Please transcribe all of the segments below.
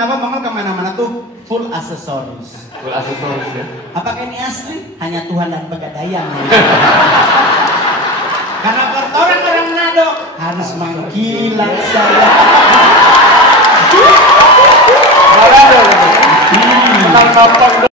kenapa Mongol kemana-mana tuh full aksesoris. Full aksesoris ya. Apakah ini asli? Hanya Tuhan dan Pegadaian. Karena orang-orang Manado harus mengkilat saya. Manado. Menang nopong.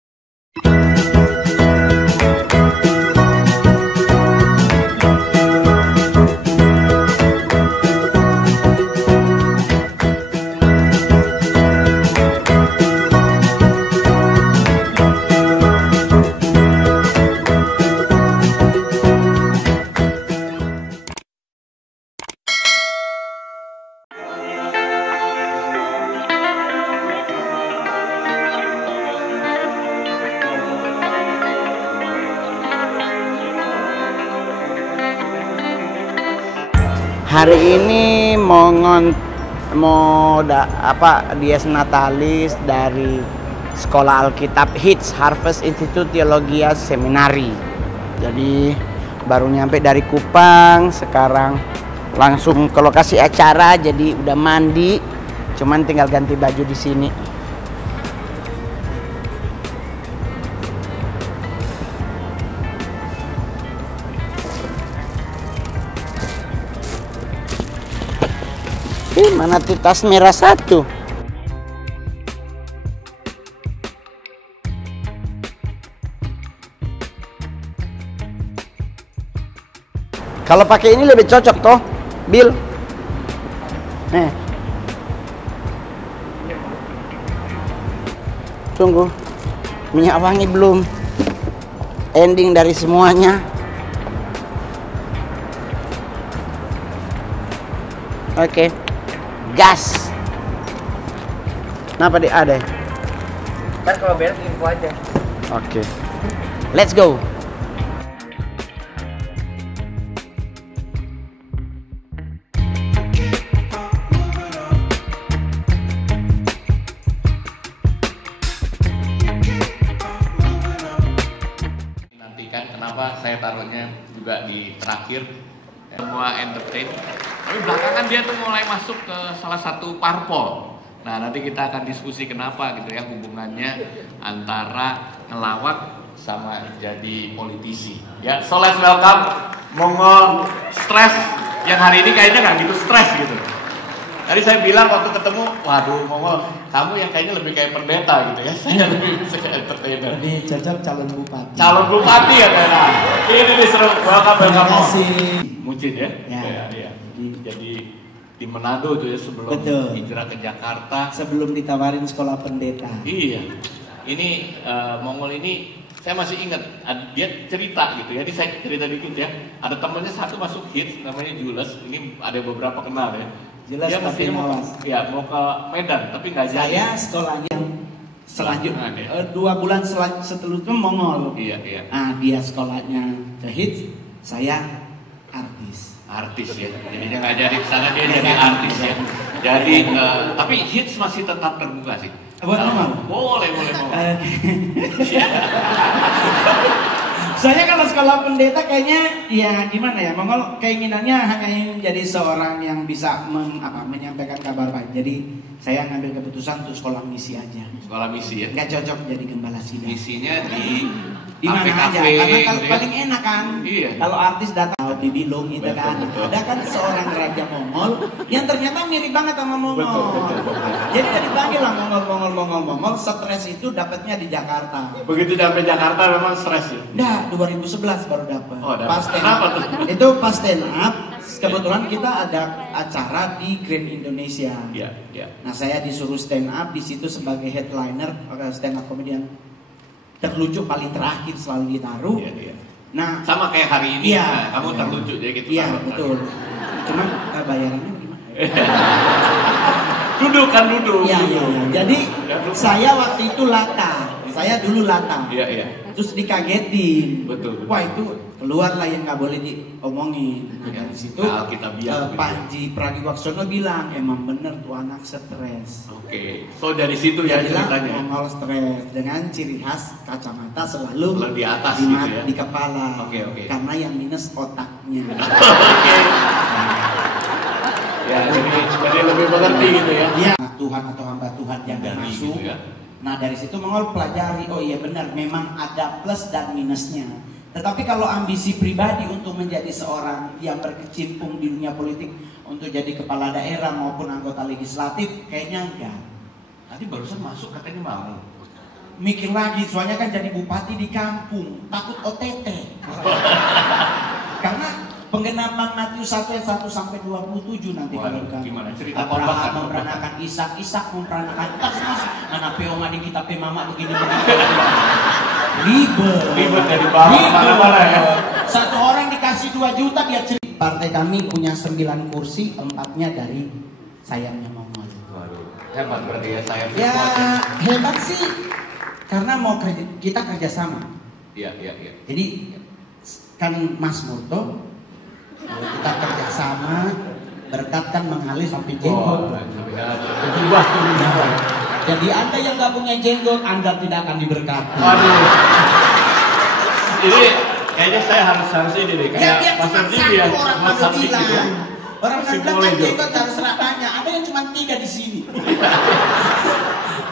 Hari ini Dies Natalis dari Sekolah Alkitab HITS, Harvest Institute Theologia Seminari. Jadi baru nyampe dari Kupang, sekarang langsung ke lokasi acara. Jadi udah mandi, cuman tinggal ganti baju di sini. Mana tuh tas merah satu? Kalau pakai ini lebih cocok toh, Bill. Nih. Tunggu. Minyak wangi belum. Ending dari semuanya. Oke. Gas. Kenapa ada? Kan kalau beres info aja. Oke. Let's go. Nantikan kenapa saya taruhnya juga di terakhir. Semua entertain. Tapi belakangan dia tuh mulai masuk ke salah satu parpol. Nah, nanti kita akan diskusi kenapa gitu ya hubungannya antara ngelawak sama jadi politisi. Ya, so let's welcome Mongol Stress yang hari ini kayaknya nggak gitu stres gitu. Tadi saya bilang waktu ketemu, waduh Mongol, kamu yang kayaknya lebih kayak pendeta gitu ya. Saya lebih kayak entertainer. Ini cocok calon bupati. Calon bupati ya kayaknya. Ini nih seru, welcome. Terima kasih. Mucin ya? Ya. Jadi di Manado tuh ya sebelum hijrah ke Jakarta. Sebelum ditawarin sekolah pendeta. Iya. Ini Mongol ini saya masih ingat dia cerita gitu ya. Jadi saya cerita dikit ya. Ada temannya satu masuk HITS namanya Jules. Ini ada beberapa kenal ya. Jelas dia mesti mau ke Medan tapi nggak jadi. Saya sekolahnya selanjutnya 2 bulan setelahnya Mongol. Iya. Nah, dia sekolahnya ke HITS, saya artis ya. Jadinya nggak jadi ke sana, dia jadi artis ya. Jadi tapi HITS masih tetap terbuka sih. Boleh. Saya kalau sekolah pendeta kayaknya ya gimana ya, Mongol keinginannya hanya ingin menjadi seorang yang bisa menyampaikan kabar baik. Jadi saya ngambil keputusan untuk sekolah misi aja. Sekolah misi ya? Nggak cocok jadi gembala sidang. Misinya di mana aja, karena kalau paling enak kan. Iya. Kalau artis datang di Bilung itu kan, ada kan seorang raja Mongol yang ternyata mirip banget sama Mongol. Betul. Jadi dari dipanggil lah Mongol. Stres itu dapatnya di Jakarta. Begitu sampai Jakarta memang stres ya? Nah, 2011 baru dapat. Oh, pas stand up. Itu pas stand up. Kebetulan kita ada acara di Grand Indonesia. Iya. Nah, saya disuruh stand up di situ sebagai headliner, stand up comedian terlucu paling terakhir selalu ditaruh. Iya. Nah, sama kayak hari ini. Iya, kamu terlucu jadi gitu. Iya, betul. Cuman bayarannya gimana? Duduk. Iya. Jadi saya waktu itu lata. Saya dulu lata. Iya. Terus dikagetin. Betul. Wah, itu keluar lah yang nggak boleh diomongin. Nah, dari situ Panji Pragiwaksono bilang emang bener tuh anak stres. Oke. So dari situ ya ceritanya. Mongol stres dengan ciri khas kacamata selalu di atas di, gitu ya? Di kepala. Oke. Karena yang minus otaknya. Oke. Ya, jadi lebih mengerti gitu ya. Iya. Tuhan atau hamba Tuhan yang Dari masuk. gitu ya. Nah dari situ Mongol pelajari, oh iya benar, memang ada plus dan minusnya. Tetapi kalau ambisi pribadi untuk menjadi seorang yang berkecimpung di dunia politik, untuk jadi kepala daerah maupun anggota legislatif, kayaknya enggak. Tadi barusan masuk katanya mau. Mikir lagi, soalnya kan jadi bupati di kampung, takut OTT. Karena penggenapan Matius 1 ayat 1 sampai 27 nanti kalau kan. Gimana cerita Abraham memperanakan Ishak, Ishak memperanakan tas anak peo di kita pe mama begini. Ribet dari bawah mana-mana ya. Satu orang dikasih 2 juta dia cerita. Partai kami punya 9 kursi, 4-nya dari sayapnya Mongol. Waduh, hebat berarti ya saya. Ya hebat sih, karena mau kita kerjasama. Iya. Jadi kan Mas Murto, kita kerjasama, berkat kan mengalir sampai jenggot. Berubah tuh. Jadi Anda yang gak punya jenggot, Anda tidak akan diberkati. Waduh. Ini kayaknya saya harus ini deh. Ya, Kayak dia cuma Pastor Didi satu ya. orang Mas baru Sabti bilang. gitu ya. Orang Si bilang Boleh kan Jo. jenggot harus banyak. Ada yang cuma 3 di sini.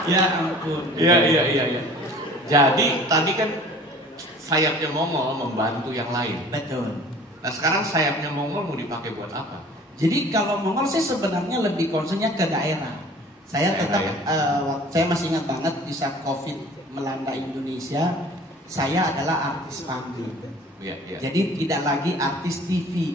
Ya ampun. Iya. Jadi tadi kan sayapnya Mongol membantu yang lain. Betul. Nah sekarang sayapnya Mongol mau dipakai buat apa? Jadi kalau Mongol sih sebenarnya lebih concernnya ke daerah. Saya tetap, saya masih ingat banget di saat COVID melanda Indonesia, saya adalah artis panggung. Iya. Jadi tidak lagi artis TV.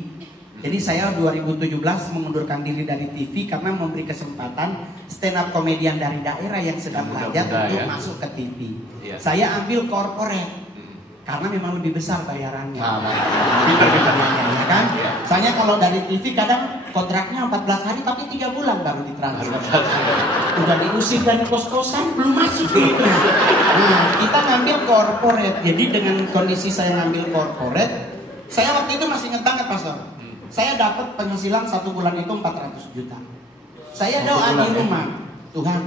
Jadi saya 2017 mengundurkan diri dari TV karena memberi kesempatan stand up komedian dari daerah yang sedang belajar untuk masuk ke TV. Iya. Saya ambil corporate karena memang lebih besar bayarannya. Pintar. Ya kan? Iya. Soalnya kalau dari TV kadang kontraknya 14 hari tapi 3 bulan baru ditransfer. Udah diusir dari kos-kosan belum masuk gitu. Nah, kita ngambil corporate. Jadi dengan kondisi saya ngambil corporate, saya waktu itu masih ingat banget, Pastor. Saya dapat penghasilan 1 bulan itu 400 juta. Saya doa di rumah, Tuhan,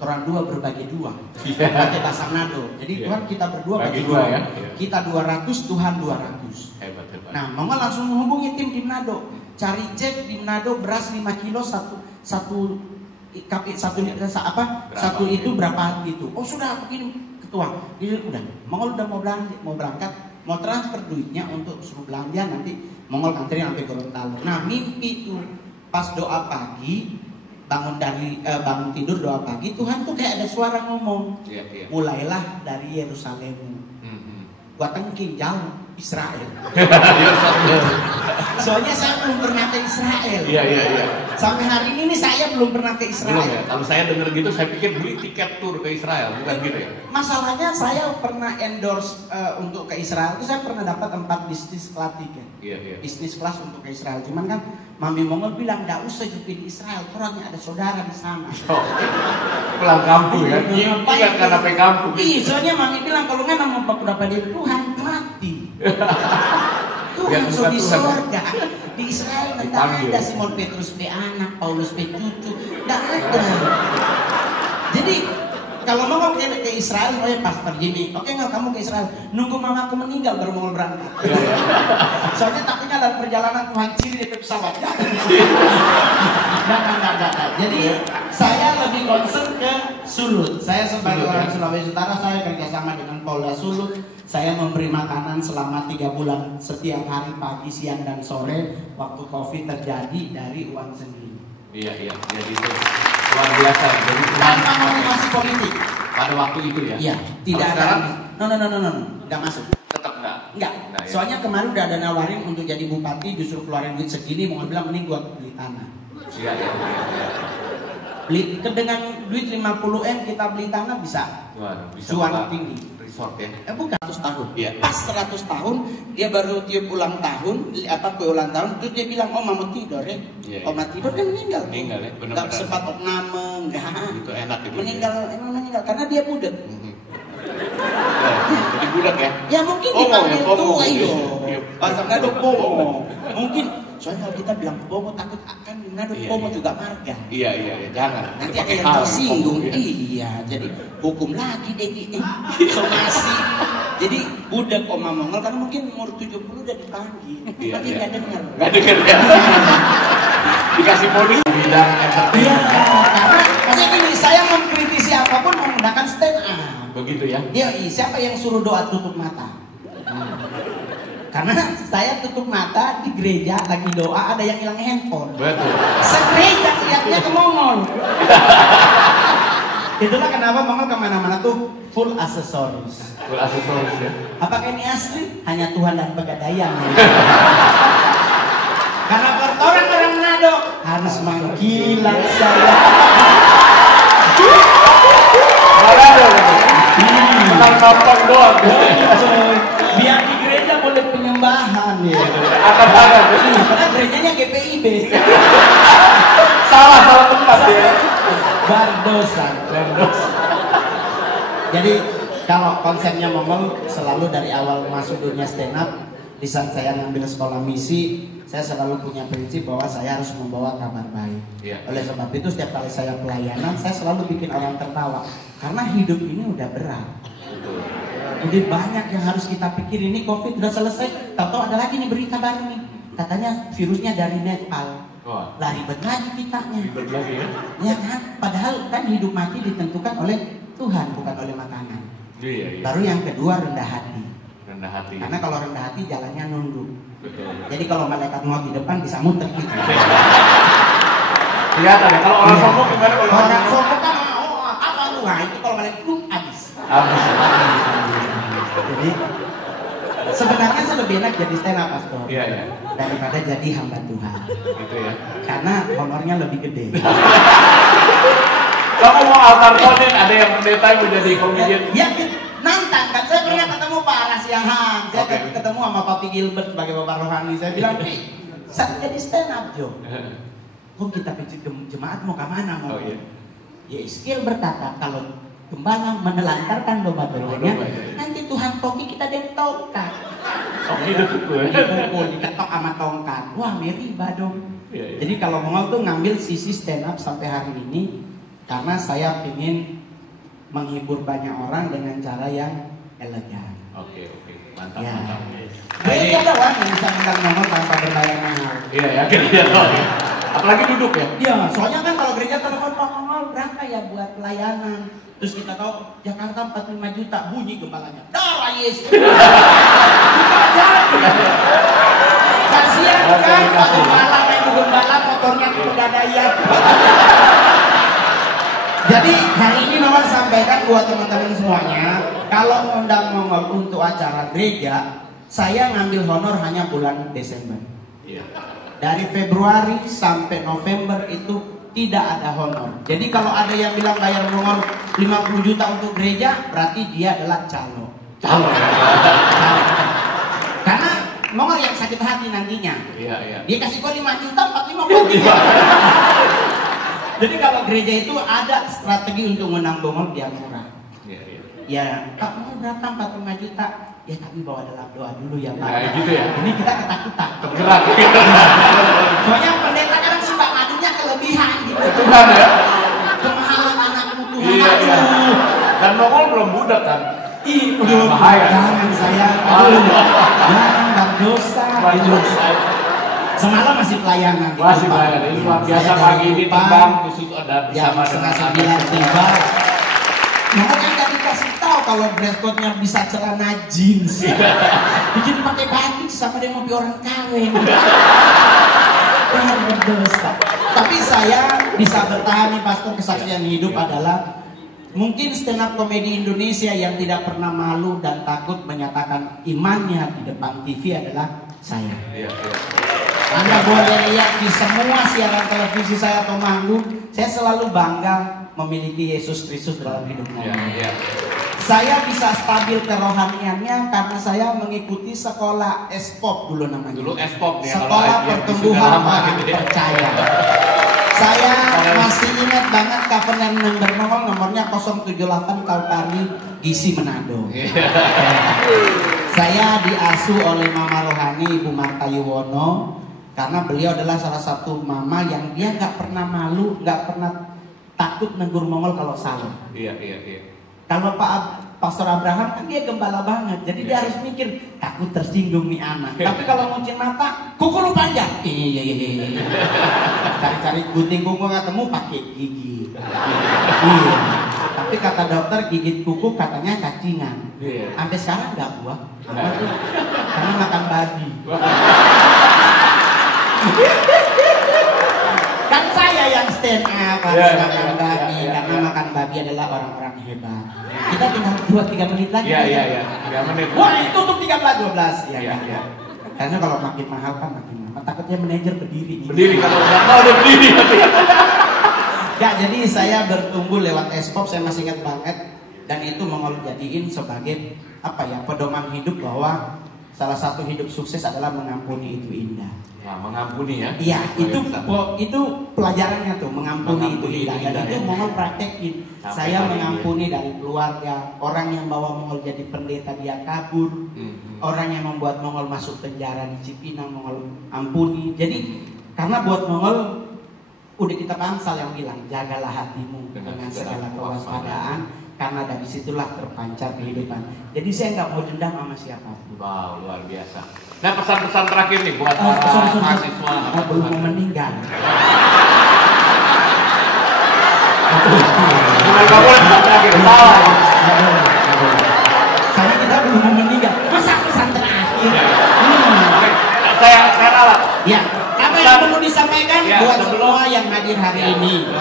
orang 2 berbagi 2. Pakai bahasa nado. Jadi Tuhan kita berdua bagi 2 ya. Kita 200, Tuhan 200. Hebat. Nah, Mama langsung menghubungi tim di Manado. Cari cek di Manado beras 5 kilo satu itu berapa itu? Oh sudah begini ketua. Ini udah. Mongol udah mau berangkat, mau transfer duitnya untuk suruh belanja nanti Mongol antri sampai Gorontalo. Nah mimpi tuh pas doa pagi bangun tidur doa pagi Tuhan tuh kayak ada suara ngomong. Iya. Mulailah dari Yerusalem. Gua tengking jauh Israel. Soalnya saya belum pernah ke Israel. Iya. Sampai hari ini saya belum pernah ke Israel. Belum ya? Kalau saya dengar gitu, saya pikir beli tiket tur ke Israel, bukan gitu ya? Masalahnya saya pernah endorse untuk ke Israel itu saya pernah dapat 4 bisnis class tiket. Iya. Bisnis kelas untuk ke Israel. Cuman kan Mami Mongol bilang nggak usah jupin Israel, orangnya ada saudara di sana. Pulang kampung ya? Iya kan sampai kampung. Iya, soalnya Mami bilang kalau nggak nama berapa dia Tuhan mati. Tuhan so di surga. Di Israel nggak ada Simon Petrus be anak, Paulus be cucu, nggak ada. Jadi kalau mau ke Israel, oleh Pastor Jimmy, oke nggak kamu ke Israel? Nunggu mamaku meninggal baru mau berangkat. Soalnya takutnya dalam perjalanan Tuhan ciri di pesawat. Nggak. Jadi saya lebih concern ke Sulut. Saya sebagai orang Sulawesi Utara, saya kerjasama dengan Polda Sulut. Saya memberi makanan selama 3 bulan setiap hari pagi, siang dan sore waktu COVID terjadi dari uang sendiri. Iya. Jadi itu luar biasa. Jadi Tanpa motivasi politik. pada waktu itu ya? Iya, tidak ada. No, nggak masuk. Tetap enggak. Enggak. Nah, ya. Soalnya kemarin udah ada nawarin untuk jadi bupati, justru keluarin duit segini, mau bilang mending gua beli tanah. Iya. Beli dengan duit 50M kita beli tanah bisa. Waduh, bisa Cuan buka tinggi. resort ya. Bukan 100 tahun. Iya. Pas 100 tahun dia baru tiup ulang tahun, kue ulang tahun, terus dia bilang, "Oh, mama tidur ya." Iya. Mama tidur kan meninggal. Meninggal ya, benar-benar. Enggak sempat opname, enggak. Itu enak itu. Meninggal, emang meninggal karena dia budak. Jadi budak ya? Ya mungkin Pomo dipanggil ya, pomo. tua iyo. Iya. Pasar Nado pomo. Mungkin soalnya kalau kita bilang pomo takut akan Nado Iya, pomo iya. juga marga. Iya, jangan. Nanti ada Pakai yang hal, tersinggung. pomo, ya. Iya, jadi hukum lagi deh somasi. Jadi budak Oma Mongol karena mungkin umur 70 udah dipanggil. Iya, Tapi iya. nggak dengar. Nggak dengar ya. dikasih ponis bidang Iya, entertainment. karena maksudnya gini, saya mengkritisi apapun menggunakan stand up. Begitu ya? Iya, siapa yang suruh doa tutup mata? Karena saya tutup mata di gereja lagi doa, ada yang hilang handphone. Betul. Segereja lihatnya ke Mongol. Itulah kenapa Mongol kemana-mana tuh full aksesoris. Full aksesoris ya. Apakah ini asli? Hanya Tuhan dan Pegadaian. Karena orang Manado harus mengkilat saya. Manado. Menang tampang doang. Biar di gereja boleh penyembahan ya. Akan-akan. Karena gerejanya GPIB. Salah tempat ya. Bardosan. Jadi kalau konsepnya Mongol selalu dari awal masuk dunia stand up, di saat saya ngambil sekolah misi, saya selalu punya prinsip bahwa saya harus membawa kabar baik. Iya. Oleh sebab itu setiap kali saya pelayanan, saya selalu bikin orang tertawa. Karena hidup ini udah berat. Udah banyak yang harus kita pikir. Ini COVID udah selesai, tahu ada lagi nih berita baru nih. Katanya virusnya dari Nepal. Wah. Lah ribet lagi kitanya. Ribet lagi ya. Ya kan? Padahal kan hidup mati ditentukan oleh Tuhan, bukan oleh makanan. Iya, iya. Baru yang kedua rendah hati. Rendah hati. Karena kalau rendah hati jalannya nunduk. Betul. Jadi kalau malaikat mau di depan bisa muter gitu. Kelihatan ya, kalau orang sombong gimana kalau Orang sombong kan apa tuh? Nah itu kalau malaikat itu habis. habis. Jadi sebenarnya saya lebih enak jadi stand up pastor Iya, iya. daripada jadi hamba Tuhan. Gitu ya. Karena honornya lebih gede. Kamu mau altar call nih, ada yang pendeta yang mau jadi komedian. Ya nantang kan, saya pernah ketemu Pak Rasiahan, saya Oke. ketemu sama Papi Gilbert sebagai bapak rohani. Saya bilang, Pi, saya jadi stand up Jo. Kok kita pijit jemaat mau kemana mau? Oh, iya. Ya Iskil berkata kalau gembala menelantarkan domba-dombanya, Domba, iya. nanti Tuhan toki kita dentongkan. Oh gitu. Dipukul, diketok sama tongkat. Wah meriba dong. Iya, iya. Jadi kalau Mongol tuh ngambil sisi stand up sampai hari ini karena saya ingin menghibur banyak orang dengan cara yang elegan. Oke, mantap, Ya. mantap. Banyak orang yang bisa ngundang Mongol tanpa berbayar mahal. Iya ya, gereja doang ya. Apalagi duduk ya. Iya, soalnya kan kalau gereja telepon Pak Mongol berapa ya buat pelayanan? Terus kita tahu Jakarta 45 juta, bunyi gembalanya. Darah Yesus. Bukan jadi. Kasihan kan Pak Gembala main gembala motornya di Pegadaian. Jadi hari ini Mongol sampaikan buat teman-teman semuanya, kalau mengundang Mongol untuk acara gereja, saya ngambil honor hanya bulan Desember. Iya. Dari Februari sampai November itu tidak ada honor. Jadi kalau ada yang bilang bayar Mongol 50 juta untuk gereja, berarti dia adalah calo. Calo. Karena Mongol yang sakit hati nantinya. Iya, iya. Dia kasih gua 5 juta, 45 buat dia. Jadi kalau gereja itu ada strategi untuk menang Mongol biar murah. Iya, iya. Ya, Pak Mongol berapa? 45 juta. Ya tapi bawa dalam doa dulu ya Pak. Ya, gitu ya. Ini kita ketakutan. Tergerak. Soalnya pendeta kadang suka madunya kelebihan gitu. Tuhan ya. Kemahalan anakmu Tuhan. Iya, iya. Aduh. Dan Mongol belum budak kan. Ih, udah Bahaya. jangan saya. Aduh. Jangan berdosa. Gitu. Semalam masih pelayanan. gitu, Masih Pak. banyak. Ini Iya, luar biasa saya pagi dari ini Kupang, terbang khusus ada jam bersama setengah dengan 9 tiba. Mongol kan gak dikasih tahu kalau dress code-nya bisa celana jeans. Bikin pakai batik sama dia mau orang kawin. Tuhan berdosa. Tapi saya bisa bertahan nih pastor, kesaksian hidup adalah mungkin stand up komedi Indonesia yang tidak pernah malu dan takut menyatakan imannya di depan TV adalah saya. Iya, iya. Anda boleh lihat di semua siaran televisi saya atau manggung, saya selalu bangga memiliki Yesus Kristus dalam hidupnya. Iya, iya. Saya bisa stabil kerohaniannya karena saya mengikuti sekolah S-pop dulu namanya. Dulu S-pop ya. Sekolah Pertumbuhan Orang Percaya. Saya masih ingat banget covenant member Mongol, nomornya 078 Kalpari Gisi Manado. Saya diasuh oleh Mama Rohani Ibu Marta Yuwono karena beliau adalah salah satu mama yang dia nggak pernah malu, nggak pernah takut negur Mongol kalau salah. Iya, iya, iya. Kalau Pak Pastor Abraham kan dia gembala banget, jadi dia harus mikir takut tersinggung nih anak. Tapi kalau ngucin mata, kuku lu panjang. Iya. Cari-cari gunting kuku nggak temu pakai gigi. Iya. Tapi kata dokter gigit kuku katanya cacingan. Sampai sekarang nggak buah. Karena makan babi. Kan saya yang stand up makan babi, karena makan babi adalah orang-orang hebat. Kita tinggal 2-3 menit lagi. Iya. 3 menit. Wah, tutup 13-12. Iya. Karena kalau makin mahal kan makin mahal. Takutnya manajer berdiri. Berdiri kalau udah berdiri. Ya, jadi saya bertumbuh lewat S-pop, saya masih ingat banget. Dan itu Mongol jadiin sebagai pedoman hidup bahwa salah satu hidup sukses adalah mengampuni itu indah. Nah, mengampuni ya? Iya, itu pelajarannya tuh, mengampuni itu indah. Dan itu Mongol praktekin. Saya mengampuni dari keluarga, orang yang bawa Mongol jadi pendeta dia kabur, orang yang membuat Mongol masuk penjara di Cipinang Mongol ampuni. Jadi karena buat Mongol udah kita Pansal yang bilang jagalah hatimu dengan segala kewaspadaan. Karena dari situlah terpancar kehidupan. Jadi saya nggak mau dendam sama siapapun. Wow, luar biasa. Nah, pesan-pesan terakhir nih buat mahasiswa. Belum mau meninggal. Saya kita belum mau meninggal. Masa pesan terakhir? Saya ralat. Ya. Apa yang perlu disampaikan buat semua yang hadir hari ini?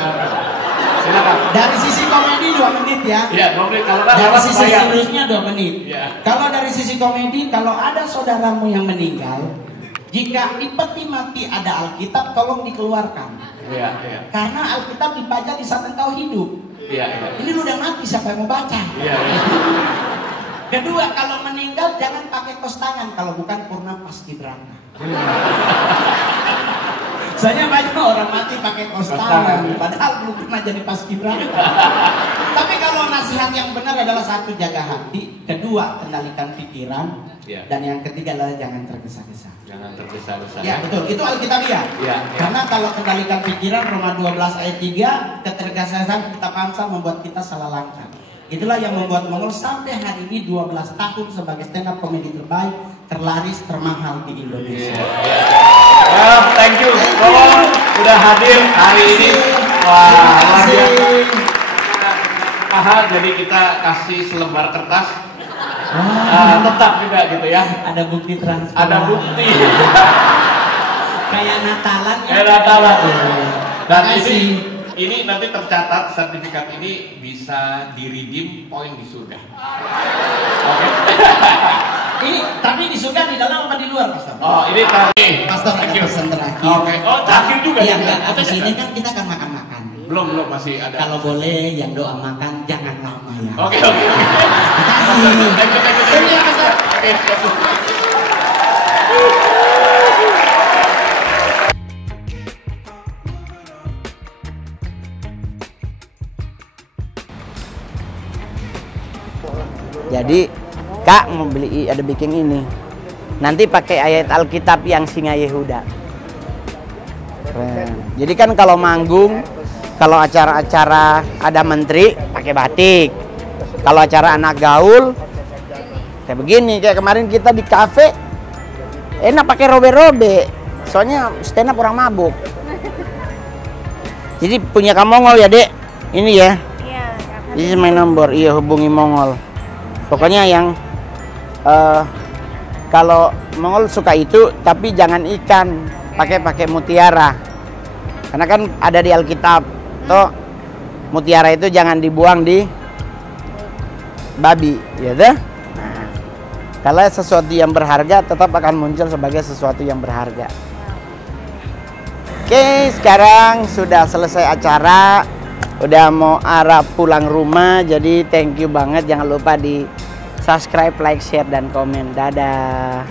Silakan. Dari sisi komedi 2 menit ya. Iya, 2 menit. Kalau dari sisi seriusnya 2 menit. Ya. Kalau dari sisi komedi, kalau ada saudaramu yang meninggal, jika di peti mati ada Alkitab, tolong dikeluarkan. Iya. Karena Alkitab dibaca di saat engkau hidup. Iya. Ini lu udah mati, siapa yang mau baca? Iya. Kedua, kalau meninggal jangan pakai kos tangan kalau bukan Purna Paskibraka. Saya banyak orang mati pakai kos tangan, padahal belum pernah jadi paskibraka. Tapi kalau nasihat yang benar adalah satu, jaga hati, kedua kendalikan pikiran, dan yang ketiga adalah jangan tergesa-gesa. Jangan tergesa-gesa. Ya betul, itu Alkitabiah. Ya. Karena kalau kendalikan pikiran Roma 12 ayat 3, ketergesa-gesaan kita Pansal membuat kita salah langkah. Itulah yang membuat Mongol sampai hari ini 12 tahun sebagai stand up komedi terbaik, terlaris, termahal di Indonesia. Thank you Mongol udah hadir hari ini. Wah, luar biasa. Mahal, jadi kita kasih selembar kertas. Tetap juga gitu ya. Ada bukti transfer. Ada bukti. Kayak Natalan. Kayak Natalan. Dan ini nanti tercatat, sertifikat ini bisa di-redeem poin di surga. Oke. Ini tapi di surga di dalam apa di luar, Pastor? Oh, ini terakhir. Pastor ada pesan terakhir. Oke. Oh, terakhir juga. Iya, enggak. Habis ini kan kita akan makan-makan. Belum masih ada. Kalau boleh yang doa makan jangan lama ya. Oke. Jadi Kak mau beli ada bikin ini. Nanti pakai ayat Alkitab yang singa Yehuda. Keren. Jadi kan kalau manggung, kalau acara-acara ada menteri pakai batik. Kalau acara anak gaul kayak begini, kayak kemarin kita di kafe enak pakai robe-robe. Soalnya stand up orang mabuk. Jadi punya kamu Mongol ya, Dek? Ini ya. Iya. Ini main nomor, iya hubungi Mongol. Pokoknya yang kalau Mongol suka itu, tapi jangan ikan, pakai mutiara. Karena kan ada di Alkitab, toh mutiara itu jangan dibuang di babi, ya dah. Nah, kalau sesuatu yang berharga tetap akan muncul sebagai sesuatu yang berharga. Oke, sekarang sudah selesai acara. Udah mau arah pulang rumah, jadi thank you banget. Jangan lupa di subscribe, like, share, dan komen. Dadah.